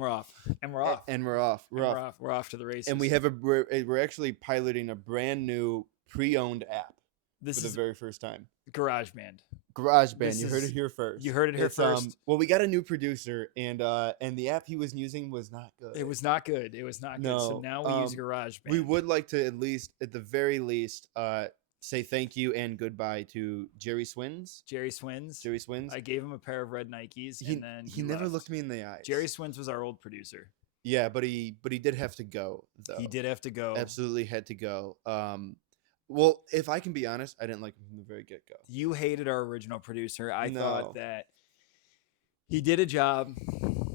we're off. And we're off. And we're off. We're off. We're off to the races. And we're actually piloting a brand new pre-owned app for the very first time. GarageBand. You heard it here first. You heard it here first. Well, we got a new producer, and the app he was using was not good. It was not good. No. So now we use GarageBand. We would like to at the very least, say thank you and goodbye to Jerry Swins. I gave him a pair of red Nikes, and then he never looked me in the eyes. Jerry Swins was our old producer. Yeah, but he did have to go, though. He did have to go. Absolutely had to go. Well, if I can be honest, I didn't like him from the very get-go. You hated our original producer. I thought that he did a job.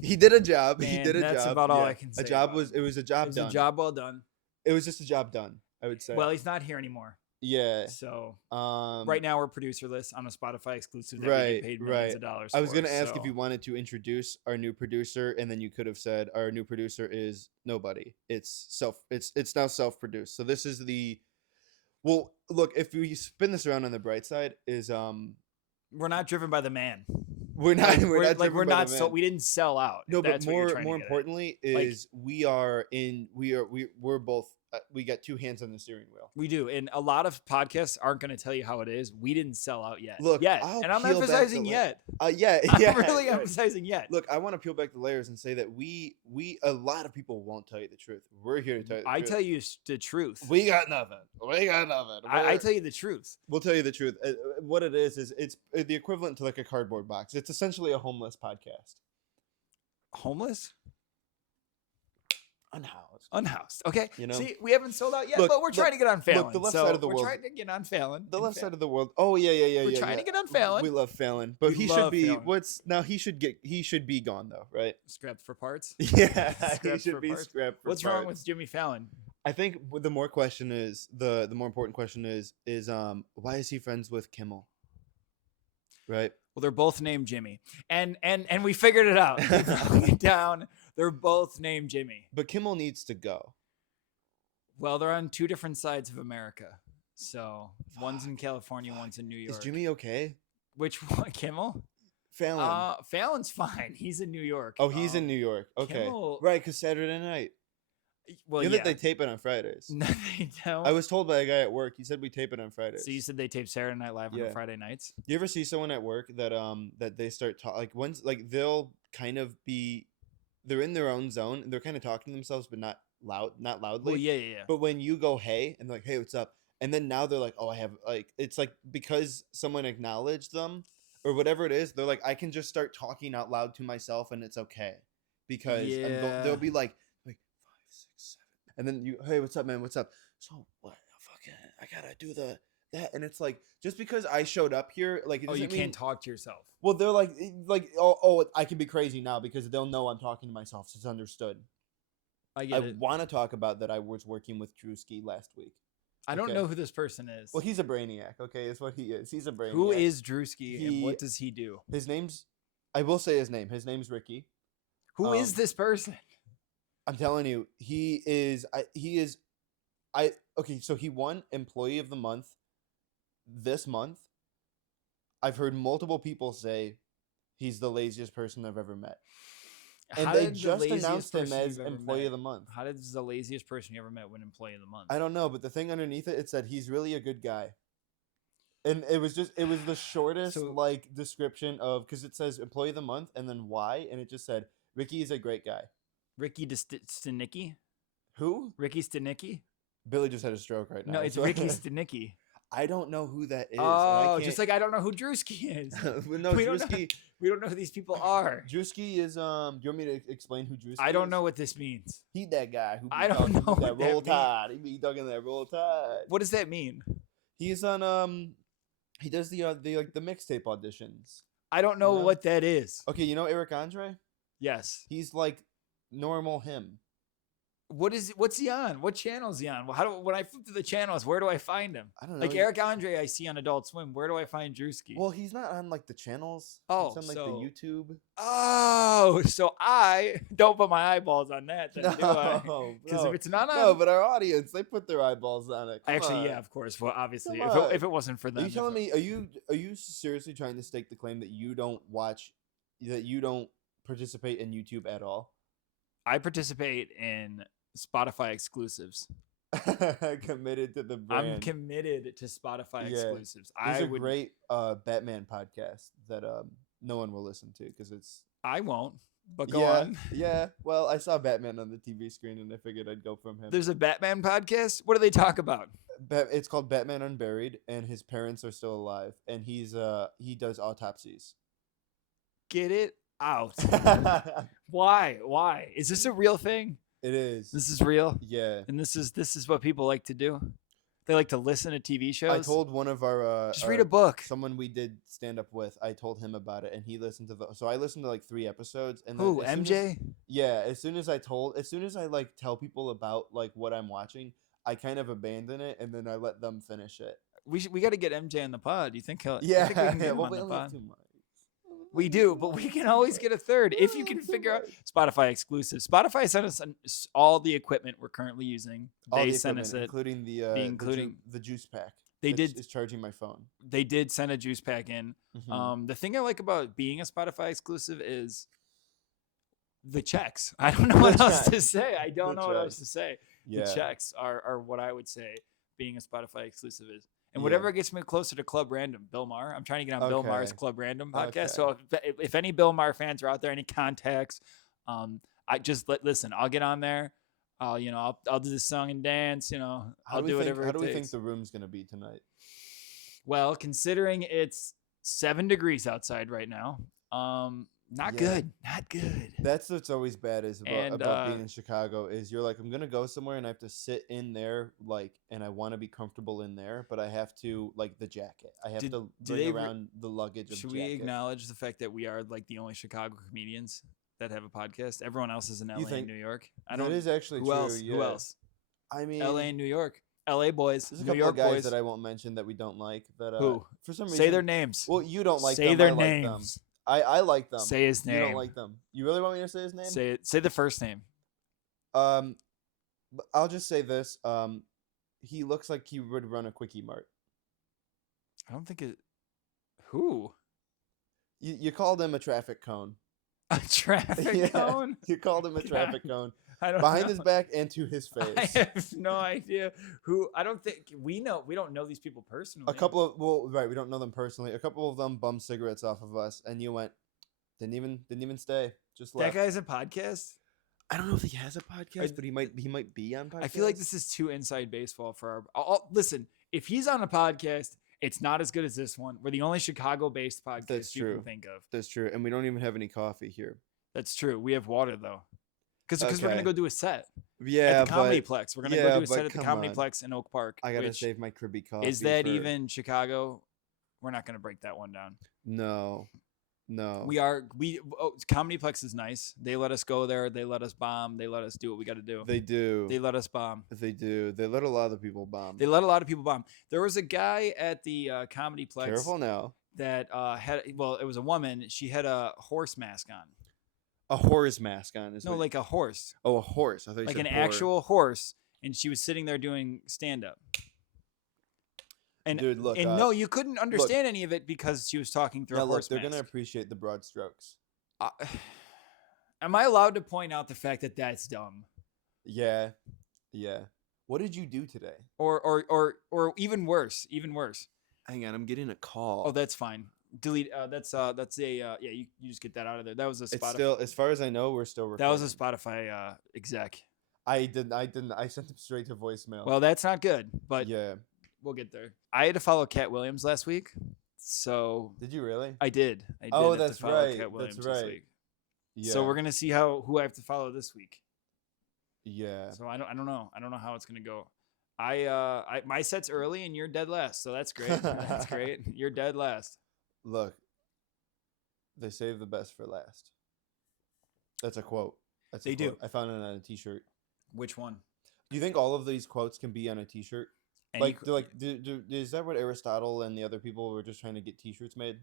That's about all I can say. It was a job done. A job well done. It was just a job done, I would say. Well, he's not here anymore. Yeah. So right now we're producerless on a Spotify exclusive that we get paid millions of dollars for. I was going to ask if you wanted to introduce our new producer, and then you could have said our new producer is nobody. It's now self-produced. So this is well, look, if we spin this around on the bright side, is we're not driven by the man. We didn't sell out. No, but more importantly is we're both we got two hands on the steering wheel. We do, and a lot of podcasts aren't going to tell you how it is. We didn't sell out yet. Look, and I'm emphasizing yet. Yeah, I'm really emphasizing yet. Look, I want to peel back the layers and say that a lot of people won't tell you the truth. We're here to tell you the truth. I tell you the truth. We got nothing. I tell you the truth. We'll tell you the truth. What it is it's the equivalent to like a cardboard box. It's essentially a homeless podcast. Homeless? Unhoused. Okay. See, we haven't sold out yet, but we're trying to get on Fallon. Look, the left side of the world. We're trying to get on Fallon. The left side of the world. Oh yeah. We're trying to get on Fallon. We love Fallon, but he should be. He should be gone though, right? Scrapped for parts. Yeah, he should be scrapped for parts. What's wrong with Jimmy Fallon? I think the more important question is why is he friends with Kimmel? Right. Well, they're both named Jimmy, and we figured it out. We broke it down. They're both named Jimmy. But Kimmel needs to go. Well, they're on two different sides of America. So one's in California, one's in New York. Is Jimmy okay? Which one? Kimmel? Fallon. Fallon's fine. He's in New York. Oh, he's in New York. Okay. Kimmel, right, because Saturday night. Well, that they tape it on Fridays. No, they don't. I was told by a guy at work. He said we tape it on Fridays. So you said they tape Saturday Night Live on Friday nights? You ever see someone at work that they start they'll kind of be, they're in their own zone and they're kind of talking to themselves, but not loudly. Well, yeah. But when you go, hey, and they're like, hey, what's up? And then now they're like, oh, I have it's like because someone acknowledged them or whatever it is. They're like, I can just start talking out loud to myself and it's okay because they'll be like 5, 6, 7, and then hey, what's up, man? What's up? So what? I gotta do that, and it's like just because I showed up here, like you can't talk to yourself. Well, they're like I can be crazy now because they'll know I'm talking to myself. So it's understood. I want to talk about that. I was working with Drewski last week. I don't know who this person is. Well, he's a brainiac. Okay, is what he is. He's a brainiac. Who is Drewski and what does he do? I will say his name. His name's Ricky. Who is this person? I'm telling you, okay, so he won Employee of the Month this month. I've heard multiple people say he's the laziest person I've ever met. And they just announced him as Employee of the Month. How did the laziest person you ever met win Employee of the Month? I don't know, but the thing underneath it said he's really a good guy. And it was the shortest description of, because it says Employee of the Month and then why, and it just said Ricky is a great guy. Ricky Stanicki? Who? Ricky Stanicki? Billy just had a stroke right now. No, it's Ricky Stanicki. I don't know who that is. Oh, just like I don't know who Drewski is. No, Drewski. We don't know who these people are. Drewski is. Do you want me to explain who Drewski is? I don't know what this means. He's that guy who. I don't know that Roll Tide. He be ducking that Roll Tide. What does that mean? He's on. He does the mixtape auditions. I don't know what that is. Okay, you know Eric Andre? Yes. He's like normal him. What's he on? What channel is he on? When I flip to the channels, where do I find him? I don't know. Like Eric Andre, I see on Adult Swim. Where do I find Drewski? Well, he's not on like the channels. Oh, he's on the YouTube. Oh, so I don't put my eyeballs on that, then, do I? Because if it's not on, no, but our audience, they put their eyeballs on it. Actually, yeah, of course. Well, obviously, if it wasn't for them, are you telling me? Are you seriously trying to stake the claim that you don't participate in YouTube at all? I participate in Spotify exclusives. Committed to the I'm brand. committed to Spotify Yeah. exclusives. There's I a would. great Batman podcast that no one will listen to because it's I won't. But go yeah, on. yeah. Well, I saw Batman on the TV screen and I figured I'd go from him. There's a Batman podcast. What do they talk about? It's called Batman Unburied, and his parents are still alive, and he does autopsies. Get it out. It Why? Why? Is this a real thing? is. This is real, Yeah. and this is what people like to do. They like to listen to TV shows. I told one of our just read a book. someone we did stand up with. I told him about it, and he listened to so I listened to like 3 episodes, and then Who? MJ? as soon as I like tell people about like what I'm watching, I kind of abandon it, and then I let them finish it. We got to get MJ on the pod. Do you think he'll? Yeah, you think we can get him well, on we the only have pod? 2 mics. We do, but we can always get a third if you can figure out Spotify exclusive. Spotify sent us all the equipment we're currently using. All They the sent us equipment, it. including the juice pack. They that did. is charging my phone. They did send a juice pack in. Mhm. The thing I like about being a Spotify exclusive is the checks. I don't know what else to say. I don't know what else to say. Yeah. The checks are what I would say being a Spotify exclusive is. And Yeah. whatever gets me closer to Club Random, Bill Maher. I'm trying to get on Bill Maher's Okay. Club Random podcast. Okay. So if any Bill Maher fans are out there, any contacts, I just listen. I'll get on there. I'll do the song and dance. I'll do whatever. How do we it think takes. the room's gonna be tonight? Well, considering it's 7 degrees outside right now, not Yeah. good. Not good. That's what's always bad is And, about being in Chicago is you're like, I'm gonna go somewhere and I have to sit in there and I want to be comfortable in there, but I have to like the jacket. I have to do bring they around the luggage of Should jacket. we acknowledge the fact that we are like the only Chicago comedians that have a podcast? Everyone else is in LA think- and New York. That is actually Who true. else? Yeah. Who else? I mean, LA and New York. LA boys. there's a New couple York of guys boys. that I won't mention that we don't like. That Who? For some reason Say their names. Well, you don't like Say them. their I like them. names. I like them. Say his You name. don't like them. You really want me to say his name? Say it. Say the first name. But I'll just say this. He looks like he would run a quickie mart. I don't think it. Who? You called him a traffic cone. A traffic Yeah. cone? You called him a traffic cone I don't behind know. his back and to his I face. have no idea who. I don't think we know. We don't know these people personally. A couple of we don't know them personally. A couple of them bummed cigarettes off of us, and you went, didn't even stay, just That left. guy's a podcast. I don't know if he has a podcast, but he might be on podcast. I feel like this is too inside baseball for our. Listen, if he's on a podcast, it's not as good as this one. We're the only Chicago-based podcast That's you true. can think of. That's true, and we don't even have any coffee here. That's true. We have water though, because we're gonna Okay. go do a set Yeah, at the Comedy but Plex. We're gonna yeah, go do a set but at the come Comedy on. Plex in Oak Park. I gotta which- save my Kirby coffee. Is that for- even Chicago? We're not gonna break that one down. No. Comedy Plex is nice. They let us go there. They let us bomb. They let us do what we got to do. They do. They let us bomb. They do. They let a lot of people bomb. They let a lot of people bomb. There was a guy at the Comedy Plex Careful now. that it was a woman. She had a horse mask on. A horse mask on. No, like a horse, a horse. I thought you like said an whore. actual horse, and she was sitting there doing stand up. And Dude, look, no, you couldn't understand any of it because she was talking through Now a horse look, they're mask. gonna appreciate the broad strokes. Am I allowed to point out the fact that that's dumb? Yeah. What did you do today? Or even worse, Hang on, I'm getting a call. Oh, that's fine. Delete. That's a you just get that out of there. That was a It's Spotify. still, as far as I know, we're still recording. That was a Spotify exec. I didn't. I sent them straight to voicemail. Well, that's not good, but yeah. we'll get there. I had to follow Cat Williams last week, so Did you really? I did. I did Oh, have to that's follow right. Cat Williams That's this right. week. Yeah. So we're gonna see who I have to follow this week. Yeah. So I don't know. I don't know how it's gonna go. My set's early and you're dead last, so that's great. That's great. You're dead last. Look, they save the best for last. That's a quote. That's a They do. quote. I found it on a T-shirt. Which one? Do you think all of these quotes can be on a T-shirt? Is that what Aristotle and the other people were just trying to get T-shirts made?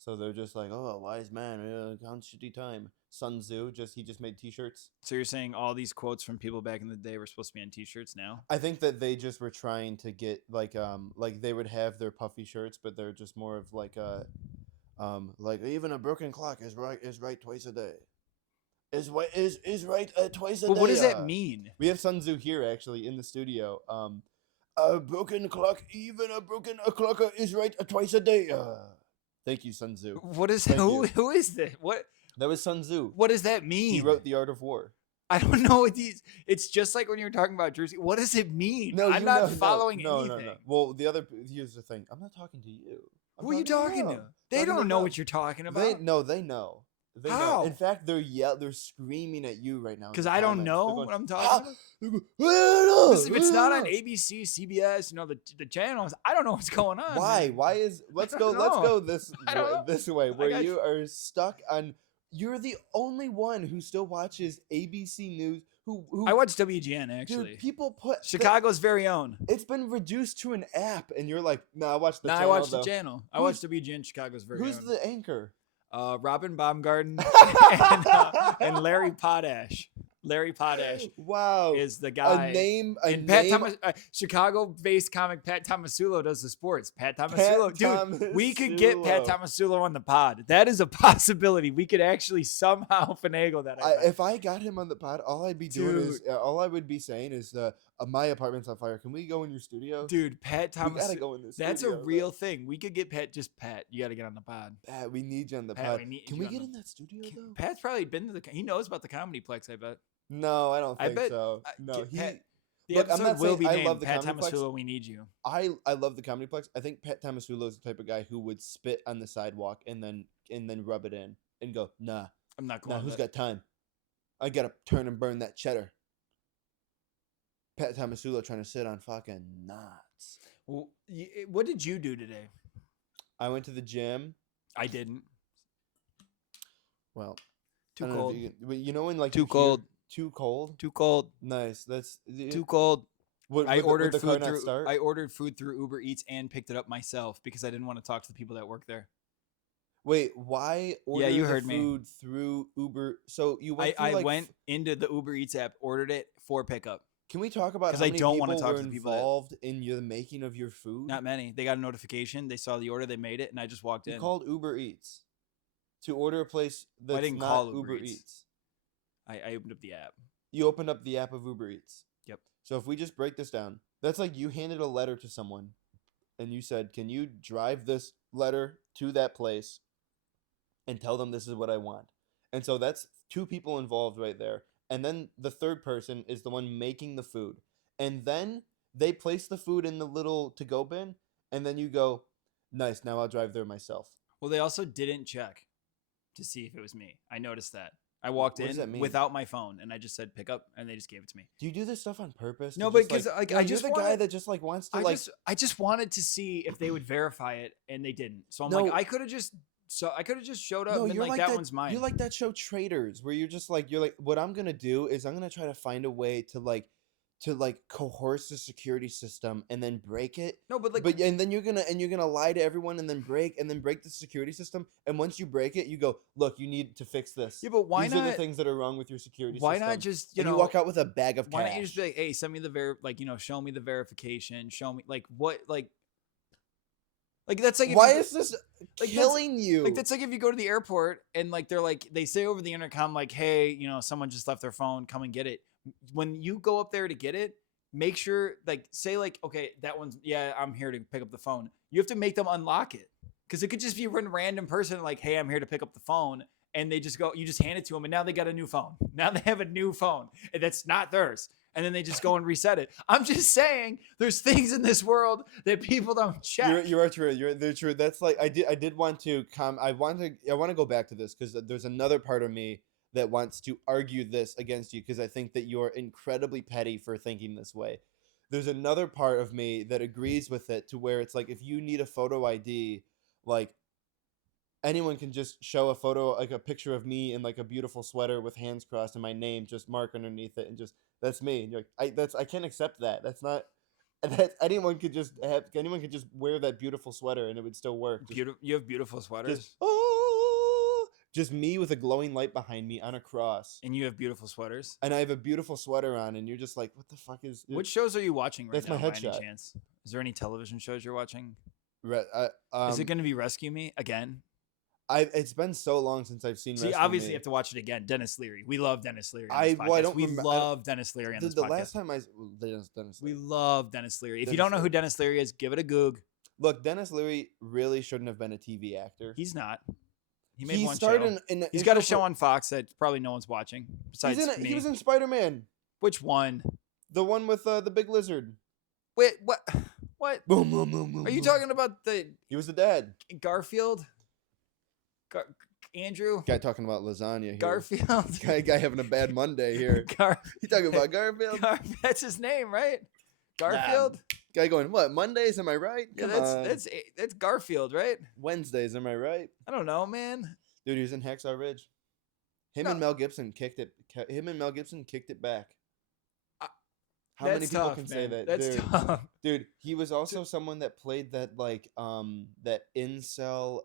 So they're just like, oh, a wise man, counts shitty time. Sun Tzu he just made T-shirts. So you're saying all these quotes from people back in the day were supposed to be on T-shirts now? I think that they just were trying to get like they would have their puffy shirts, but they're just more of like even a broken clock is right twice a day. is right twice a But what day. does that mean? We have Sun Tzu here actually in the studio. A broken clock, even a broken clock is right twice a day. Thank you, Sun Tzu. What is Thank you. who is that? That was Sun Tzu. What does that He mean? wrote The Art of War. I don't know what these. It's just like when you were talking about Jersey. What does it mean? No, I'm you not know, following no. anything. Well, here's the thing. I'm not talking to you. I'm Who are you talking to? them. They Talking to don't know them. what you're talking They about. know. They know. They know. How? In fact, they're screaming at you right now. in Because the I don't comments. know They're going, what I'm "How?" talking about. They're going, "I don't know. Because if it's not I on don't know." ABC, CBS, the channels, I don't know what's going on. Why? man. Why is let's I go don't let's know. go this I don't know. this way where got you are stuck on. You're the only one who still watches ABC News. Who I watch WGN actually. dude, people put Chicago's very own. it's been reduced to an app, and you're like, no, I watch the Now I channel. watch though. the channel. I Who's- watch WGN. Chicago's very Who's own. the anchor? Robin Baumgarten and Larry Potash. Larry Potash Wow, is the guy. a name. And Pat Thomas, Chicago-based comic Pat Tomasulo does the sports. Pat Tomasulo, dude, we could get Pat Tomasulo on the pod. That is a possibility. We could actually somehow finagle that. If I got him on the pod, all I'd be doing is all I would be saying is, my apartment's on fire. Can we go in your studio? Dude, Pat We gotta Tomasulo. go in the That's a studio, real thing. We could get Pat. Just Pat. You got to get on the pod. Pat, we need you on the Pat, pod. we need Can you we on get the- in that studio though? Pat's probably been to the. He knows about the comedy plex. I bet. No, I don't I think bet- so. No, Get Pat- The Look, I'm episode not will saying be I named love the Pat Comedy Plex. Tomasulo. We need you. I love the Comedy Plex. I think Pat Tomasulo is the type of guy who would spit on the sidewalk and then rub it in and go, nah, I'm not going. who's got time? I gotta turn and burn that cheddar. Pat Tomasulo trying to sit on fucking knots. Well, what did you do today? I went to the gym. I didn't. Well, Too I don't know cold. if you know when like Too you hear- cold. Too cold. Too cold. Nice. That's Too cold. I ordered the car food not through. start? I ordered food through Uber Eats and picked it up myself because I didn't want to talk to the people that work there. Wait, why order you the heard me. food through Uber? So you went. I through, like, went into the Uber Eats app, ordered it for pickup. Can we talk about 'Cause how I many don't people wanna talk were to the people that- involved in the making of your food? Not many. They got a notification. They saw the order. They made it, and I just walked You in. called Uber Eats to order a place that's didn't not call Uber Uber Eats. Eats. I opened up the app. You opened up the app of Uber Eats. Yep. So if we just break this down, that's like you handed a letter to someone, and you said, "Can you drive this letter to that place, and tell them this is what I want?" And so that's two people involved right there. And then the third person is the one making the food. And then they place the food in the little to-go bin, and then you go, nice, now I'll drive there myself. Well, they also didn't check to see if it was me. I noticed that. I walked What does that in mean? without my phone, and I just said pick up, and they just gave it to me. Do you do this stuff on purpose? No, to but just, 'cause, like, no, I you're just the guy wanted- that just like wants to I just wanted to see if they would verify it, and they didn't. So I'm No. like, I could have just showed up No, and been you're like, like that one's mine. You're like that show Traders, where you're like, what I'm gonna do is I'm gonna try to find a way to coerce the security system and then break it. No, but And then you're gonna lie to everyone and then break the security system. And once you break it, you go, look, you need to fix this. yeah, but why These not? are the things that are wrong with your security Why system. not just And you walk out with a bag of why cash. not you just be like, hey, send me the show me the verification, show me that's like if Why you, is this that's- killing you? like that's like if you go to the airport and they say over the intercom like, hey, someone just left their phone, come and get it. When you go up there to get it, make sure say okay, that one's I'm here to pick up the phone. You have to make them unlock it because it could just be a random person like, hey, I'm here to pick up the phone, and they just go, you just hand it to them, and now they got a new phone. Now they have a new phone, and that's not theirs. And then they just go and reset it. I'm just saying, there's things in this world that people don't check. You are true. They're true. That's like I did want to come. I want to go back to this because there's another part of me that wants to argue this against you because I think that you're incredibly petty for thinking this way. There's another part of me that agrees with it to where it's like if you need a photo ID, like anyone can just show a photo, like a picture of me in like a beautiful sweater with hands crossed and my name just mark underneath it and just that's me. And you're like, I can't accept that. That's not. Anyone could just wear that beautiful sweater and it would still work. You have beautiful sweaters. Just me with a glowing light behind me on a cross. And you have beautiful sweaters. And I have a beautiful sweater on, and you're just like, what the fuck is? Which shows are you watching right That's now? my By any headshot. chance? Is there any television shows you're watching? Is Is it going to be Rescue Me again? It's been so long since I've seen See, Rescue obviously, you Me. have to watch it again. Dennis Leary. We love Dennis Leary on this Well, I podcast. don't We remember. love Dennis Leary on this The podcast. last time Dennis We Leary. love Dennis Leary. If you Dennis don't know who Leary. Dennis Leary is, give it a goog. Look, Dennis Leary really shouldn't have been a TV actor. He's not. He made He one started show. in the He's got a intro show for- on Fox that probably no one's watching besides me. He was in Spider-Man, Which one? the one with the big lizard. Wait, what? What? Boom, boom, boom, boom. Are you boom. talking about the He was the dad. Garfield? Andrew? Guy talking about lasagna here. Garfield? Guy having a bad Monday here. You talking about Garfield? That's his name, right? Garfield? Guy going, what? Mondays? Am I right? Yeah, Come on. that's Garfield, right? Wednesdays. Am I right? I don't know, man. Dude, he was in Hacksaw Ridge. Him No. and Mel Gibson kicked it. Him and Mel Gibson kicked it back. How That's many people tough, can say man. that? That's dude, tough. dude, he was also someone that played that that incel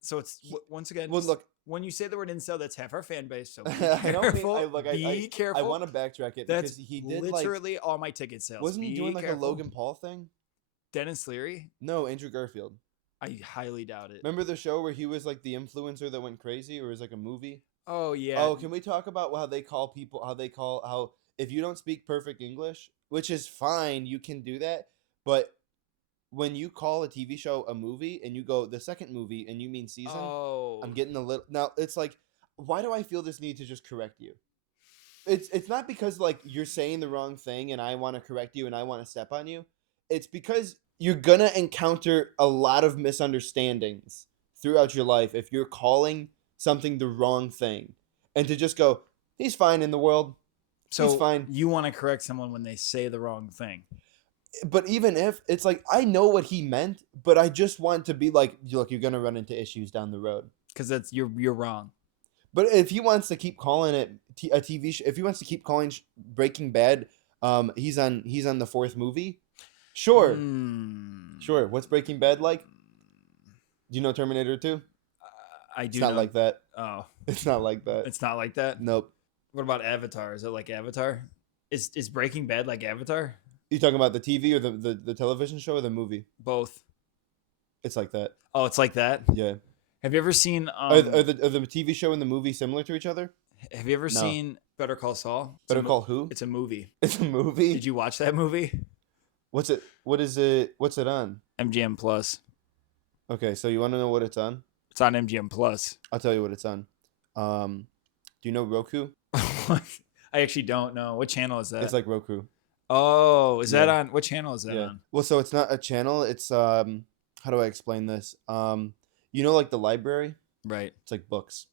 So it's once again. well look, when you say the word incel, that's half our fan base. So be I don't mean careful. I Careful. I want to backtrack it That's because he did literally all my ticket sales. wasn't he Be doing like careful. a Logan Paul thing? Dennis Leary? No, Andrew Garfield. I highly doubt it. Remember the show where he was like the influencer that went crazy, or it was like a movie? Oh yeah. Oh, can we talk about how they call people? How if you don't speak perfect English, which is fine, you can do that, but when you call a TV show a movie and you go the second movie and you mean season, Oh. I'm getting a little now. It's like, why do I feel this need to just correct you? It's not because like you're saying the wrong thing and I want to correct you and I want to step on you. It's because you're gonna encounter a lot of misunderstandings throughout your life if you're calling something the wrong thing, and to just go, he's fine in the world. So he's fine. you want to correct someone when they say the wrong thing. But even if it's like, I know what he meant, but I just want to be like, look, you're gonna run into issues down the road. Because that's you're wrong. But if he wants to keep calling it a TV show, if he wants to keep calling Breaking Bad, he's on the fourth movie. Sure, sure. What's Breaking Bad like? Do you know Terminator 2? I do. It's not know. like that. Oh, It's not like that. it's not like that. Nope. What about Avatar? Is it like Avatar? Is Breaking Bad like Avatar? You talking about the TV or the television show or the movie? Both. It's like that. Oh, it's like that. Yeah. Have you ever seen? Are the TV show and the movie similar to each other? Have you ever No. seen Better Call Saul? Better Call who? It's a movie. It's a movie. Did you watch that movie? What's it? What is it? What's it on? MGM Plus. Okay, so you want to know what it's on? It's on MGM Plus. I'll tell you what it's on. Do you know Roku? I actually don't know. What channel is that? It's like Roku. Oh, is that Yeah. on? What channel is that on? Well, so it's not a channel. It's how do I explain this? You know, like the library. Right. It's like books.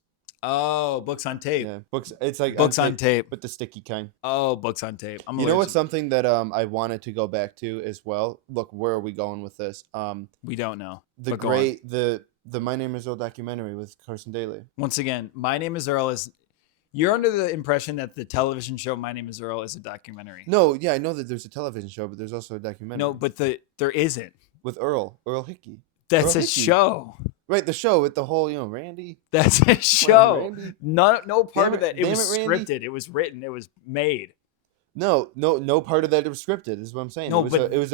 Oh, books on tape. Yeah, books. It's like Books on tape. but the sticky kind. Oh, books on tape. You know what's something that I wanted to go back to as well? Look, where are we going with this? We don't know. The But go on. the My Name Is Earl documentary with Carson Daily. Once again, My Name is Earl is. You're under the impression that the television show My Name is Earl is a documentary. No, yeah, I know that there's a television show, but there's also a documentary. No, but there isn't. with Earl Hickey. That's Earl a Hickey. show. Right, the show with the whole, Randy. That's a show. Randy. No part Damn of it- that. It was damn it, Randy. scripted. It was written. It was made. No part of that was scripted. Is what I'm saying. No, it was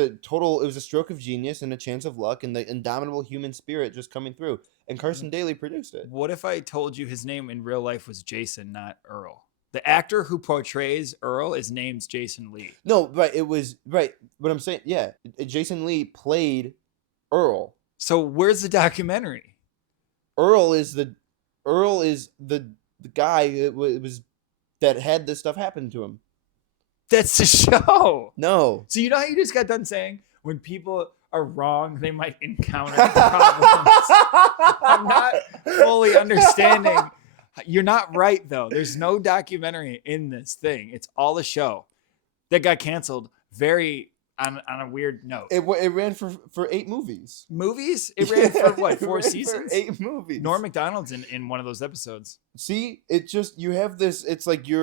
a stroke of genius and a chance of luck and the indomitable human spirit just coming through. And Carson Daly produced it. What if I told you his name in real life was Jason, not Earl? The actor who portrays Earl is named Jason Lee. No, right. It was right. What I'm saying, yeah, Jason Lee played Earl. So where's the documentary? Earl is the guy that had this stuff happen to him. That's the show. No. So you know how you just got done saying when people are wrong, they might encounter problems. I'm not fully understanding. You're not right though. There's no documentary in this thing. It's all a show that got canceled. Very on a weird note. It ran for 8 movies. Movies? It ran for what? It 4 ran for seasons? 8 movies. Norm Macdonald's in one of those episodes. See, it just, you have this, it's like you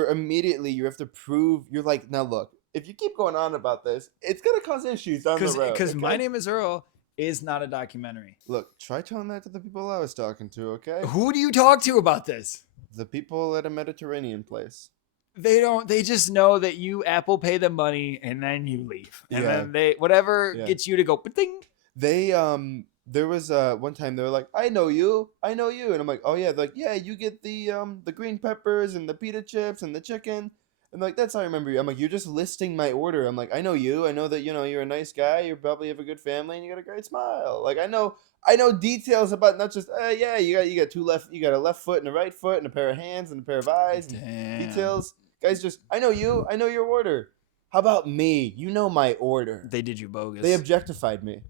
have to prove, you're like, now look, if you keep going on about this, it's going to cause issues down the road. Because okay? My Name is Earl is not a documentary. Look, try telling that to the people I was talking to, okay? Who do you talk to about this? The people at a Mediterranean place. They just know that you Apple pay them money and then you leave. And Yeah. then whatever Yeah. gets you to go, ba-ding. They There was one time they were like, I know you, and I'm like, oh yeah. They're like, yeah, you get the green peppers and the pita chips and the chicken, and like that's how I remember you. I'm like, you're just listing my order. I'm like, I know you, I know that you're a nice guy, you probably have a good family, and you got a great smile. Like I know details about not just yeah, you got a left foot and a right foot and a pair of hands and a pair of eyes and Damn. details. Guys, just I know you, I know your order. How about me? You know my order. They did you They bogus. objectified me.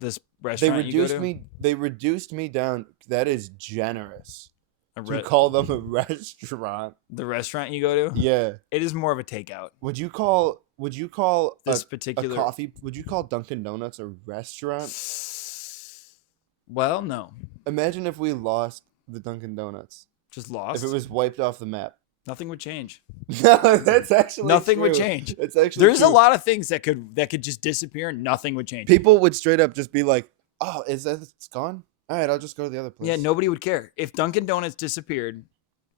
This restaurant you go to? They reduced me down. That is generous A to re- call them a restaurant. the restaurant you go to? Yeah. It is more of a takeout. Would you call This a particular. coffee, would you call Dunkin' Donuts a restaurant? Well, no. Imagine if we lost the Dunkin' Donuts. Just If lost. it was wiped off the map. Nothing would change. No, that's actually Nothing would true. change. It's actually There's a true. lot of things that could just disappear and nothing would change. People would straight up just be like, "Oh, it's gone? All right, I'll just go to the other place." Yeah, nobody would care. If Dunkin' Donuts disappeared,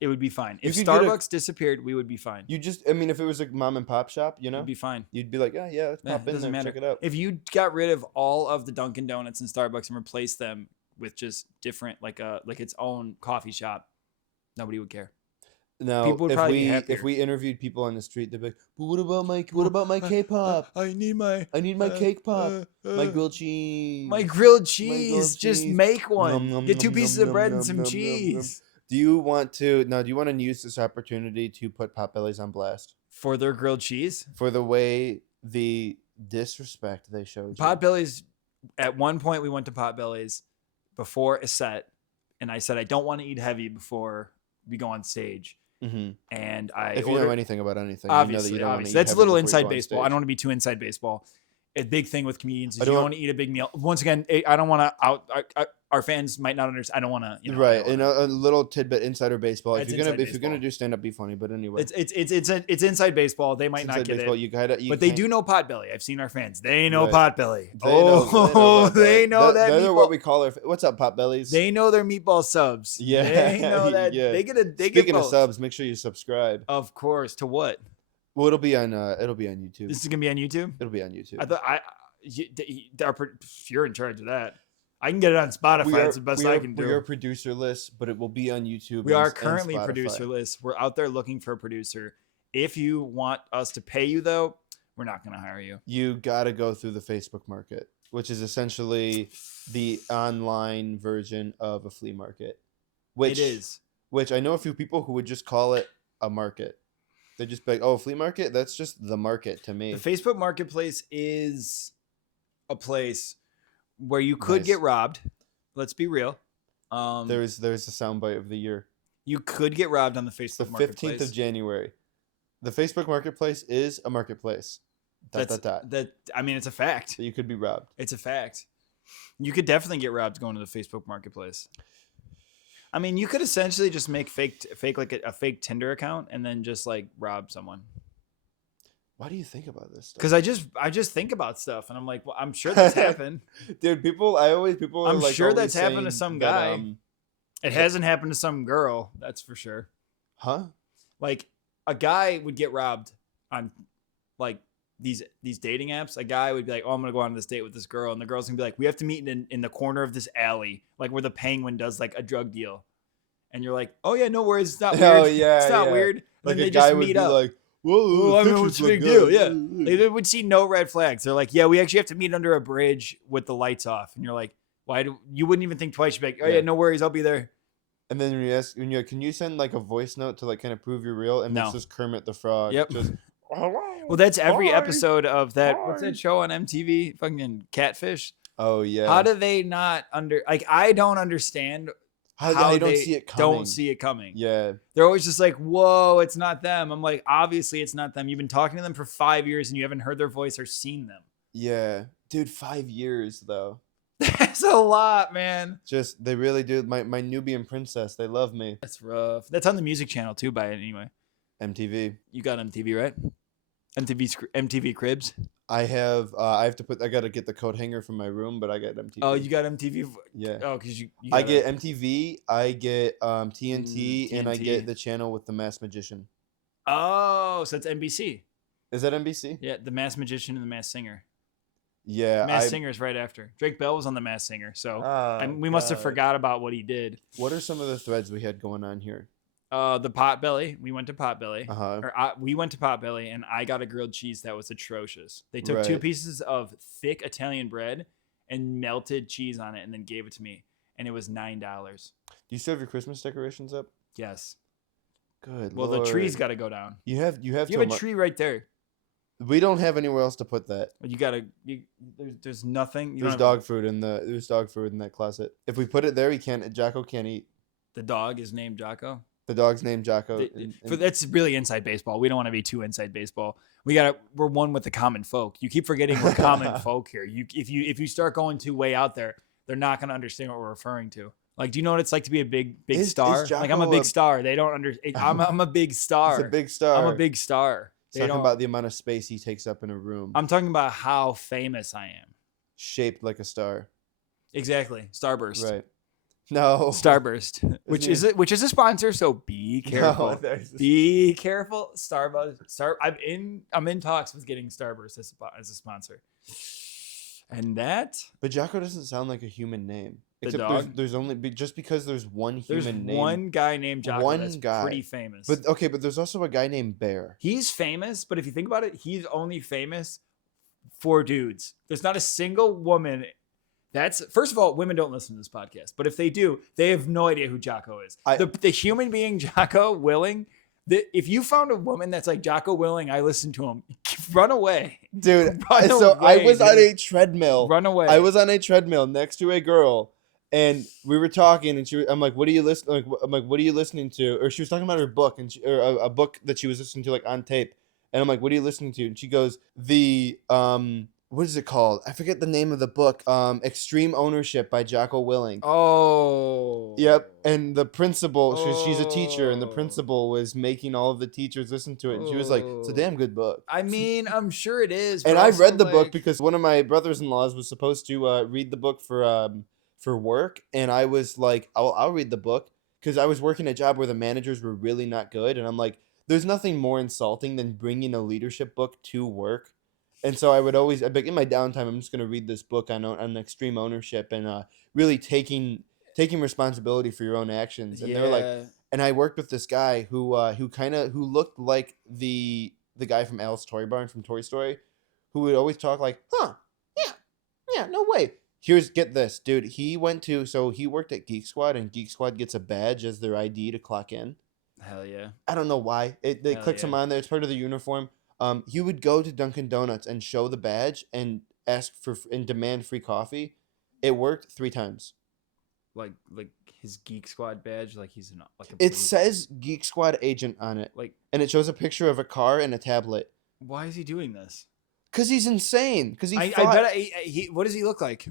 it would be fine. You If could get a- Starbucks disappeared, we would be fine. I mean, if it was a mom and pop shop, It'd be fine. you'd be like, "Oh yeah, let's Yeah, pop it in doesn't there, matter. check it out." If you got rid of all of the Dunkin' Donuts and Starbucks and replaced them with just different, like its own coffee shop, nobody would care. Now, People would probably be happier. if we interviewed people on the street, they'd be like, "But what about my K-pop? I need my I need my cake pop, my grilled cheese, my grilled grilled cheese. Just cheese. make one. Nom, nom, Get two nom, pieces nom, of bread nom, and some nom, nom, nom. cheese Do you want to use this opportunity to put Potbellies on blast for their grilled cheese. for the way the disrespect they showed you? Potbellies. At one point, we went to Potbellies before a set, and I said I don't want to eat heavy before we go on stage. Mm-hmm. And I If you ordered, know anything about anything, obviously, you know that you don't want to eat that's a heavy little before you inside go on baseball. I stage. don't want to be too inside baseball. A big thing with comedians is I you don't don't want- want to eat a big meal. Once again, I don't want to our fans might not understand. I don't want to, I Right, don't and wanna- a little tidbit insider baseball. That's If you're inside gonna baseball. do stand up, be funny. But anyway, it's inside baseball. They might it's not inside get baseball. it, You but they can't- do know Potbelly. I've seen our fans. They know Right. Potbelly. They know Potbelly. They know that They're meatball. what we call our. What's up, Potbellies? They know their meatball subs. Yeah, They know that yeah. they get Speaking of both. subs, make sure you subscribe. Of course. To what? Well, it'll be on YouTube. This is gonna be on YouTube. It'll be on YouTube. I thought you're in charge of that. I can get it on Spotify. It's the best I can do. We are producer list, but it will be on YouTube. We are and currently Spotify. producer list. We're out there looking for a producer. If you want us to pay you, though, we're not going to hire you. You got to go through the Facebook market, which is essentially the online version of a flea market. It is. Which I know a few people who would just call it a market. They just be like, "Oh, flea market? That's just the market to me." The Facebook Marketplace is a place where you could Nice. get robbed. Let's be real. There's a soundbite of the year. You could get robbed on the It's the Facebook 15th Marketplace. of January. The Facebook Marketplace is a marketplace. That I mean, it's a fact. So you could be robbed. It's a fact. You could definitely get robbed going to the Facebook Marketplace. I mean, you could essentially just make fake like a fake Tinder account and then just like rob someone. Why do you think about this stuff? Because I just think about stuff and I'm like, well, I'm sure that's happened. Dude, people are I'm like sure always that's happened to saying some that, guy. It hasn't happened to some girl, that's for sure. huh? Like a guy would get robbed on like these dating apps. A guy would be like, "Oh, I'm gonna go on this date with this girl," and the girl's gonna be like, "We have to meet in the corner of this alley, like where the Penguin does like a drug deal." And you're like, "Oh yeah, no worries, it's not weird. Oh, yeah, it's not yeah. weird." And Like then a they guy just would meet be up. like, "Whoa, Oh, I mean, what's the big deal?" Yeah. Yeah. They would see no red flags. They're like, "Yeah, we actually have to meet under a bridge with the lights off." And you're like, "Why do you wouldn't even think twice?" You'd be like, "Oh yeah, Yeah. no worries, I'll be there." And then when you're like, can you send like a voice note to like kind of prove you're real? And No. it's just Kermit the Frog. Yep. Just, Well, that's every Hi. episode of that. What's Hi. that show on MTV? Fucking Catfish. oh yeah. How do they not I don't understand how they don't see it coming? don't see it coming. Yeah. They're always just like, "Whoa, it's not them." I'm like, obviously it's not them. You've been talking to them for 5 years and you haven't heard their voice or seen them. Yeah. Dude, 5 years though. That's a lot, man. Just they really do. My Nubian princess, they love me. That's rough. That's on the music channel too, by it anyway. MTV. You got MTV, right? MTV Cribs. I have I gotta get the coat hanger from my room, but I got MTV. Oh, you got MTV. Yeah. Oh, because you I got get MTV, I get TNT, and I TNT. get the channel with the Masked Magician. Oh, so it's NBC. Is that NBC? Yeah, the Masked Magician and the Masked Singer. Yeah, Masked Singer's right after. Drake Bell was on the Masked Singer, so we must have God. forgot about what he did. What are some of the threads we had going on here? The Potbelly. We went to Potbelly. Uh-huh. We went to Potbelly, and I got a grilled cheese that was atrocious. They took 2 Right. pieces of thick Italian bread and melted cheese on it, and then gave it to me, and it was $9. Do you still have your Christmas decorations up? Yes. Good Well, Lord. the tree's got to go down. You have You have till a tree right there. We don't have anywhere else to put that. You gotta. There's nothing. There's dog food in that closet. If we put it there, Jocko can't eat. The dog is named Jocko. The dog's named Jocko. That's really inside baseball. We don't want to be too inside baseball. We're one with the common folk. You keep forgetting we're common folk here. If you start going too way out there, they're not gonna understand what we're referring to. Like, do you know what it's like to be a big star? Like, I'm a big star. They don't understand. I'm a big star. He's a big star. I'm a big star. Talking about the amount of space he takes up in a room. I'm talking about how famous I am. Shaped like a star. Exactly. Starburst. Right. No. Starburst, which is a sponsor, so be careful. No, be careful. I'm in talks with getting Starburst as a sponsor. And that. But Jocko doesn't sound like a human name. The dog? There's only just because there's one human name. There's one guy named Jocko one that's guy. pretty famous. But there's also a guy named Bear. He's famous, but if you think about it, he's only famous for dudes. There's not a single woman. First of all, women don't listen to this podcast, but if they do, they have no idea who Jocko is. The human being Jocko Willing. If you found a woman that's like Jocko Willing, I listen to him. Run away, dude. I was on a treadmill. Run away. I was on a treadmill next to a girl, and we were talking, and I'm like, "What are you listening?" I'm like, "What are you listening to?" Or she was talking about her book, and a book that she was listening to, like on tape. And I'm like, "What are you listening to?" And she goes, what is it called? I forget the name of the book. Extreme Ownership by Jocko Willing. Oh. Yep. And the principal, she's a teacher, and the principal was making all of the teachers listen to it. And she was like, "It's a damn good book." I mean, I'm sure it is. And I read the book because one of my brothers-in-laws was supposed to read the book for work, and I was like, I'll read the book, because I was working a job where the managers were really not good, and I'm like, there's nothing more insulting than bringing a leadership book to work. And so I'd be like, in my downtime, I'm just going to read this book on extreme ownership and really taking responsibility for your own actions. And they're like, and I worked with this guy who looked like the guy from Alice Toy Barn from Toy Story, who would always talk like, yeah, no way. Get this, dude. He worked at Geek Squad, and Geek Squad gets a badge as their ID to clock in. Hell yeah. I don't know why. They clicks him on there. It's part of the uniform. He would go to Dunkin' Donuts and show the badge and demand free coffee. It worked 3 times. Like his Geek Squad badge, like he's like a. It says Geek Squad agent on it, and it shows a picture of a car and a tablet. Why is he doing this? Because he's insane. Because I bet what does he look like?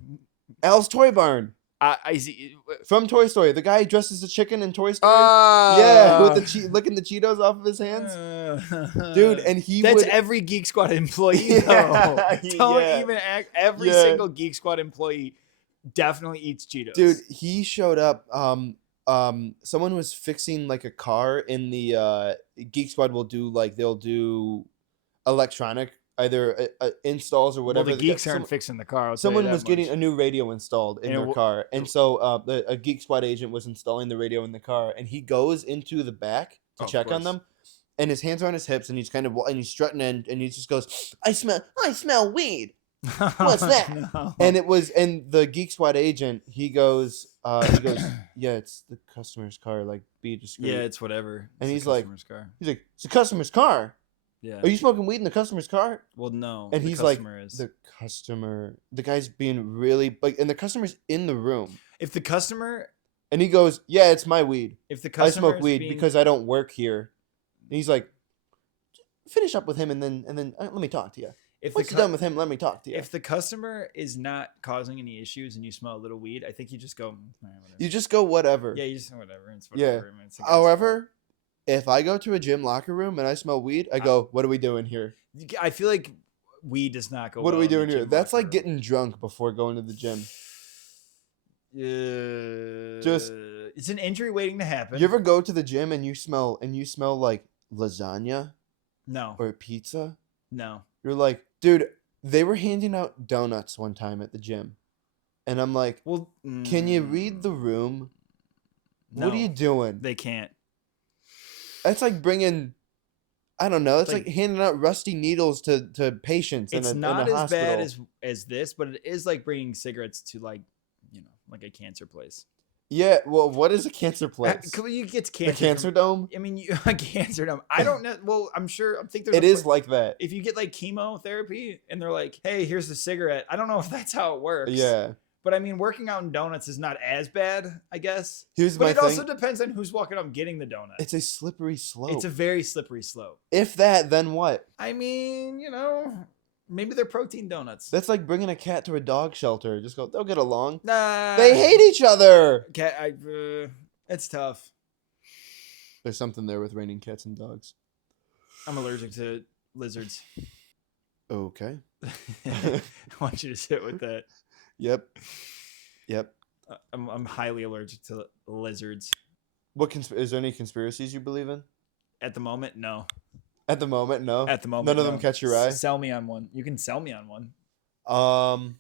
Alice Toy Barn. I see. From Toy Story, the guy dressed as a chicken in Toy Story. Yeah, with licking the Cheetos off of his hands, dude. And that's every Geek Squad employee. Though. Don't even act. Every single Geek Squad employee definitely eats Cheetos. Dude, he showed up. Someone was fixing like a car in the Geek Squad. They'll do electronic. Either installs or whatever. Well, the geeks aren't fixing the car. Someone was getting a new radio installed in their car, and so a Geek Squad agent was installing the radio in the car, and he goes into the back to check on them, and his hands are on his hips, and he's he's strutting in, and he just goes, I smell weed. What's that?" No. And the Geek Squad agent, he goes, yeah, it's the customer's car. Like, be discreet. Yeah, it's whatever. And he's like, it's the customer's car. Yeah. Are you smoking weed in the customer's car? Well, no. And he's like, the guy's being really and the customer's in the room. If the customer, and he goes, yeah, it's my weed. If the customer, I smoke weed because I don't work here. And he's like, finish up with him and then let me talk to you. Once you're done with him, let me talk to you. If the customer is not causing any issues and you smell a little weed, I think you just go. You just go whatever. Yeah, you just whatever. It's whatever. Yeah. However, if I go to a gym locker room and I smell weed, I go, what are we doing here? I feel like weed does not go. What are we doing here? That's like getting drunk before going to the gym. It's an injury waiting to happen. You ever go to the gym and you smell like lasagna? No. Or pizza? No. You're like, dude, They were handing out donuts one time at the gym, and I'm like, Well, can you read the room? What are you no, doing? they can't. That's like bringing, I don't know. It's like Like, handing out rusty needles to patients it's in a not as bad hospital. as this, but it is like bringing cigarettes to like, like a cancer place. Yeah, well, what is a cancer place? You get The cancer cancer from. dome? I mean, a cancer. I don't know. Well, I'm sure. I think there's It a is like that. if you get like chemotherapy and they're like, "Hey, here's the cigarette." I don't know if that's how it works. Yeah. But I mean, working out in donuts is not as bad, I guess. Here's But my it also thing. depends on who's walking up getting the donut. It's a slippery slope. It's a very slippery slope. If that, then what? I mean, maybe they're protein donuts. That's like bringing a cat to a dog shelter. Just go, they'll get along. Nah, They hate each other. it's tough. There's something there with raining cats and dogs. I'm allergic to lizards. Okay. I want you to sit with that. Yep. Yep. I'm highly allergic to lizards. Is there any conspiracies you believe in? At the moment, no. At the moment, no. At the moment, none of no. them catch your eye. Sell me on one. You can sell me on one.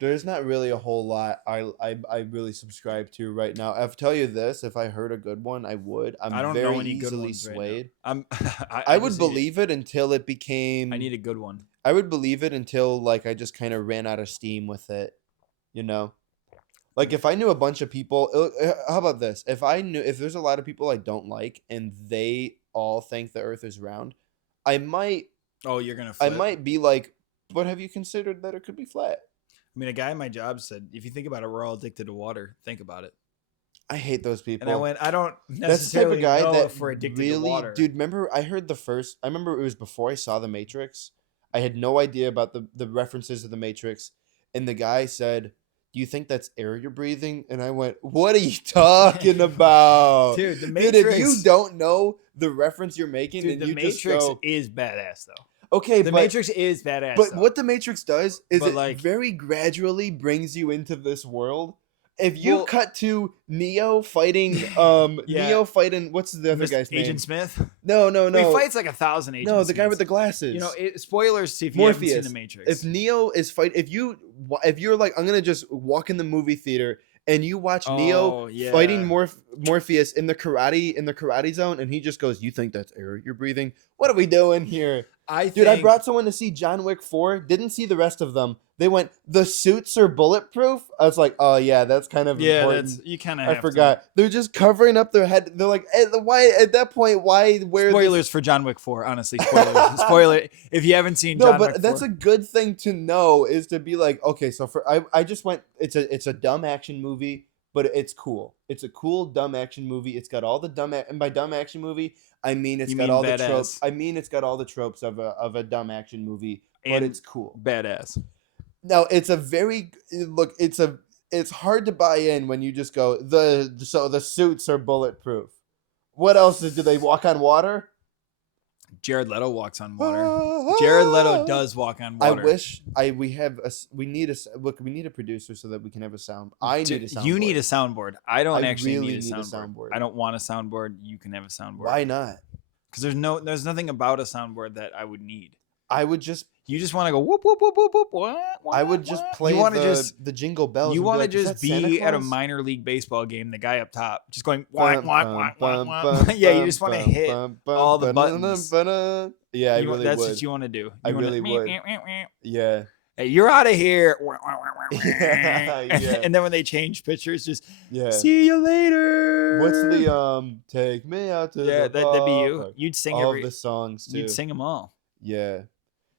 There's not really a whole lot I really subscribe to right now. I'll tell you this: if I heard a good one, I would. I don't very know any good easily ones swayed. right now. I would believe it until it became. I need a good one. I would believe it until like I just kind of ran out of steam with it, you know. Like if I knew a bunch of people, how about this? If there's a lot of people I don't like and they all think the Earth is round, I might Oh, you're gonna flip. be like, but have you considered that it could be flat? I mean, a guy in my job said, if you think about it, we're all addicted to water. Think about it. I hate those people. And I went, I don't That's the type necessarily of guy know that if we're addicted really, to water. dude. Remember, I remember it was before I saw The Matrix. I had no idea about the references to The Matrix, and the guy said, "Do you think that's air you're breathing?" And I went, "What are you talking about, Dude, The Dude, if you Matrix. don't know the reference you're making, Dude, and The you just Matrix go, is badass, though. okay, The Matrix is badass, but though. what The Matrix does is But, it like- very gradually brings you into this world. If you Well- cut to Neo fighting, Yeah. Neo fighting, what's the other guy's name? Agent Smith. No. He fights like 1,000 agents. No, the guy with the glasses. Spoilers if you haven't seen Morpheus. The Matrix. If Neo is if you're like, I'm gonna just walk in the movie theater and you watch Neo fighting Morpheus in the karate zone, and he just goes, "You think that's air you're breathing? What are we doing here?" I brought someone to see John Wick 4. Didn't see the rest of them. They went, "The suits are bulletproof." I was like, "Oh yeah, that's kind of important." That's you kind of. I forgot. They're just covering up their head. They're like, why at that point? Why wear spoilers for John Wick 4? Honestly, spoilers. Spoiler if you haven't seen. No, John but Wick 4. that's a good thing to know, is to be like, okay, so I just went. It's a dumb action movie, but it's cool. It's a cool dumb action movie. It's got all the and by dumb action movie, I mean it's got all the tropes. I mean it's got all the tropes of a dumb action movie, but it's cool. Badass. Now it's a very look. It's hard to buy in when you just go the suits are bulletproof. What else do they walk on water? Jared Leto walks on water. Jared Leto does walk on water. I wish we need a producer so that we can have a sound. I need a soundboard. You need a soundboard. I don't actually really need a soundboard. I don't want a soundboard. You can have a soundboard. Why not? Because there's nothing about a soundboard that I would need. You just want to go whoop whoop whoop whoop whoop. What? I would just play the jingle bells. You want to like, just be at a minor league baseball game, the guy up top, just going wah, wah, wah, wah, wah. Yeah, you just want to hit all the buttons. Yeah, I really that's would. what you want to do. I really would. Yeah. Hey, you're out of here. Yeah. And then when they change pitchers, just Yeah. see you later. What's the take me out to the that'd be you. ballpark. You'd sing all of the songs too. You'd sing them all. Yeah.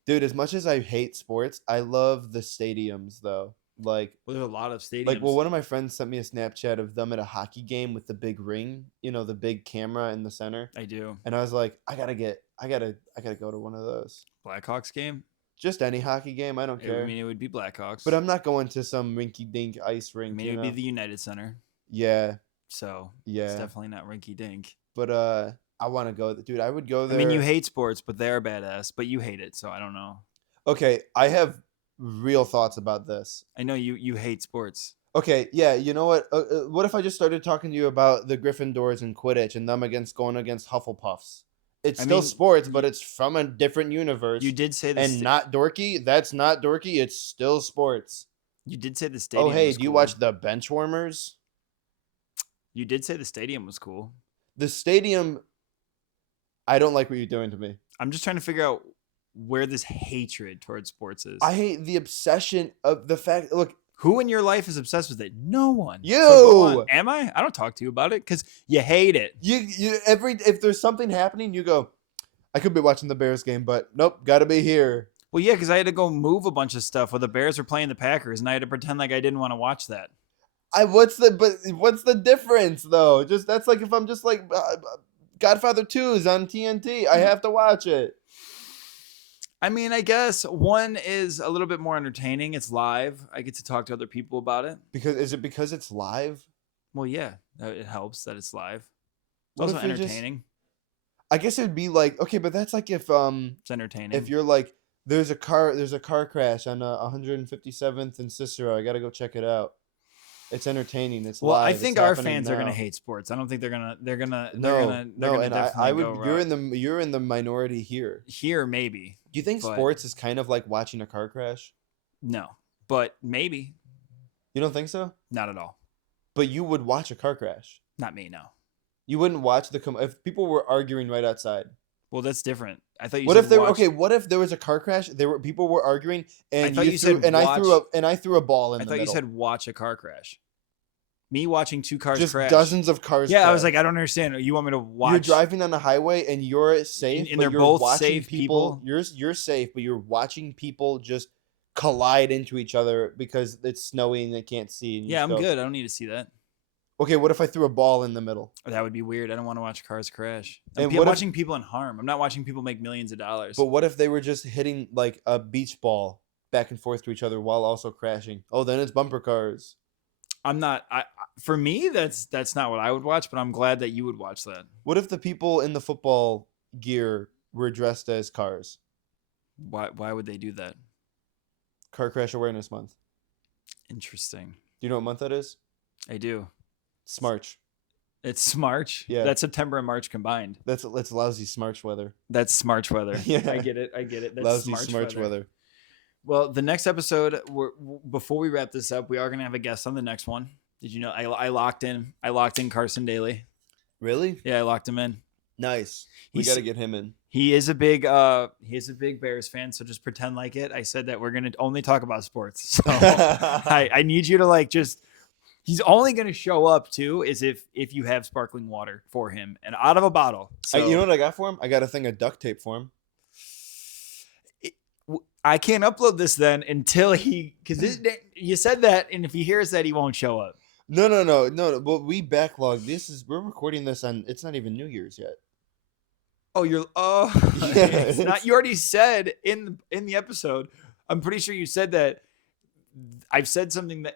Dude, as much as I hate sports, I love the stadiums though. Like, Well, there's a lot of stadiums. like, well, one of my friends sent me a Snapchat of them at a hockey game with the big ring, the big camera in the center. I do. And I was like, I gotta go to one of those. Blackhawks game. Just any hockey game, I don't care. I mean, it would be Blackhawks. But I'm not going to some rinky dink ice rink. I mean, it would be the United Center. Yeah. So Yeah. it's definitely not rinky dink. But I want to go. Dude, I would go there. I mean, you hate sports, but they are badass. But you hate it, so I don't know. Okay, I have real thoughts about this. I know you hate sports. Okay, yeah, you know what? What if I just started talking to you about the Gryffindors and Quidditch and them going against Hufflepuffs? It's I still mean, sports, you, but it's from a different universe you did say and not dorky. That's not dorky. It's still sports. you did say the Oh, stadium hey, was do you cool. watch the Benchwarmers? You did say the stadium was cool. The stadium. I don't like what you're doing to me. I'm just trying to figure out where this hatred towards sports is. I hate the obsession of the fact. Look, Who in your life is obsessed with it? No one. You! So go on. Am I? I don't talk to you about it because you hate it. you if there's something happening, you go, I could be watching the Bears game, but nope, gotta be here. Well, yeah, because I had to go move a bunch of stuff while the Bears were playing the Packers, and I had to pretend like I didn't want to watch that. What's the difference though? Just that's like if I'm just like Godfather 2 is on TNT, I have to watch it. I mean, I guess one is a little bit more entertaining. It's live. I get to talk to other people about it. Because it's live? Well, yeah, it helps that it's live. It's What also if you're just- entertaining. I guess it would be like, okay, but that's like It's entertaining. if you're like there's a car crash on 157th and Cicero, I got to go check it out. It's entertaining. It's well, live. I think it's our happening fans are gonna and hate sports. I don't think they're gonna. No, and definitely I would. go You're in the minority here. here maybe. Do you think But- sports is kind of like watching a car crash? No, but maybe You don't think so? not at all. But you would watch a car crash. Not me. No. You wouldn't watch if people were arguing right outside. Well, that's different. I thought you. What said if there? watch- Okay, what if there was a car crash? People were arguing, and thought you threw, said and watch. I threw a ball in I the thought you middle. said watch a car crash. Me watching two cars Just crash. dozens of cars. Yeah, I was crash. like, I don't understand. You want me to watch? You're driving on the highway and you're safe, And but they're you're both watching safe people? You're safe, but you're watching people just collide into each other because it's snowy and they can't see. And you Yeah, just I'm go, good. I don't need to see that. Okay, what if I threw a ball in the middle? That would be weird. I don't want to watch cars crash. And I'm what if- watching people in harm. I'm not watching people make millions of dollars. But what if they were just hitting like a beach ball back and forth to each other while also crashing? Oh, then it's bumper cars. I'm not. For me, that's not what I would watch. But I'm glad that you would watch that. What if the people in the football gear were dressed as cars? Why would they do that? Car Crash Awareness Month. Interesting. Do you know what month that is? I do. It's March. It's March. Yeah. That's September and March combined. That's lousy Smarch weather. That's March weather. Yeah. I get it. That's Lousy March Smarch weather. Well, the next episode, before we wrap this up, we are gonna have a guest on the next one. Did you know? I locked in Carson Daily. Really? Yeah, I locked him in. Nice. We He's- got to get him in. He is a big Bears fan, so just pretend like it. I said that we're gonna only talk about sports. So I need you to like just. He's only gonna show up too is if you have sparkling water for him and out of a bottle. So You know what I got for him? I got a thing of duct tape for him. I can't upload this then until because you said that, and if he hears that, he won't show up. No. But we backlogged. We're recording this on. It's not even New Year's yet. Oh, Yeah, it's not. You already said in the episode. I'm pretty sure you said that. I've said something that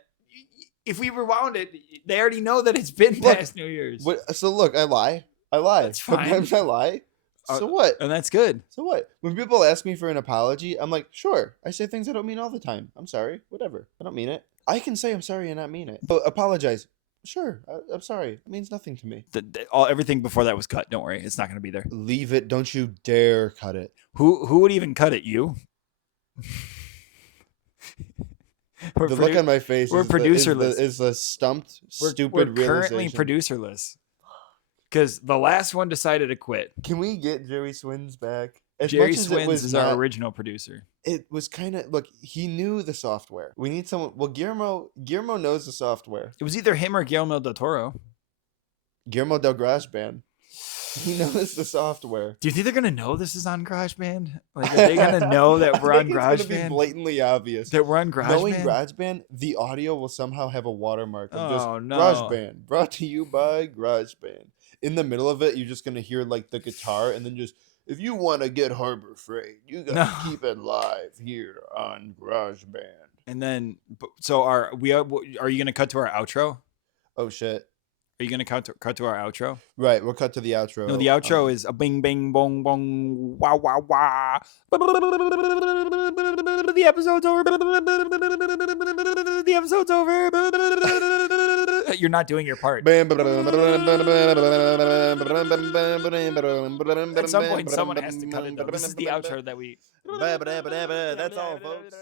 if we rewound it, they already know that it's been Look, past New Year's. So look, I lie. That's fine. Sometimes I lie. So what? And that's good. So what? When people ask me for an apology, I'm like, sure. I say things I don't mean all the time. I'm sorry. Whatever. I don't mean it. I can say I'm sorry and not mean it. But apologize. Sure. I'm sorry. It means nothing to me. Everything before that was cut. Don't worry, it's not going to be there. Leave it. Don't you dare cut it. Who would even cut it? You? The look on my face we're producerless. is a stumped, We're stupid currently realization. producerless because the last one decided to quit. Can we get Jerry Swins back? As Jerry much as it Swins was is not- our original producer. It was kind of look. He knew the software. We need someone. Well, Guillermo knows the software. It was either him or Guillermo del Toro. Guillermo del GarageBand. He knows the software. Do you think they're gonna know this is on GarageBand? Like, are they gonna know that we're I on think it's gonna be GarageBand? blatantly obvious. That we're on Knowing GarageBand? GarageBand, the audio will somehow have a watermark of just Oh, no. GarageBand, brought to you by GarageBand. In the middle of it, you're just gonna hear like the guitar, and then just if you want to get Harbor Freight, you gotta No. keep it live here on GarageBand. And then, so are you gonna cut to our outro? Oh shit! Are you gonna cut to our outro? Right, we'll cut to the outro. No, the outro is a bing bing bong bong wah wah wah. The episode's over. The episode's over. that you're not doing your part. At some point, someone has to cut it though. This is the outro that we. That's all, folks.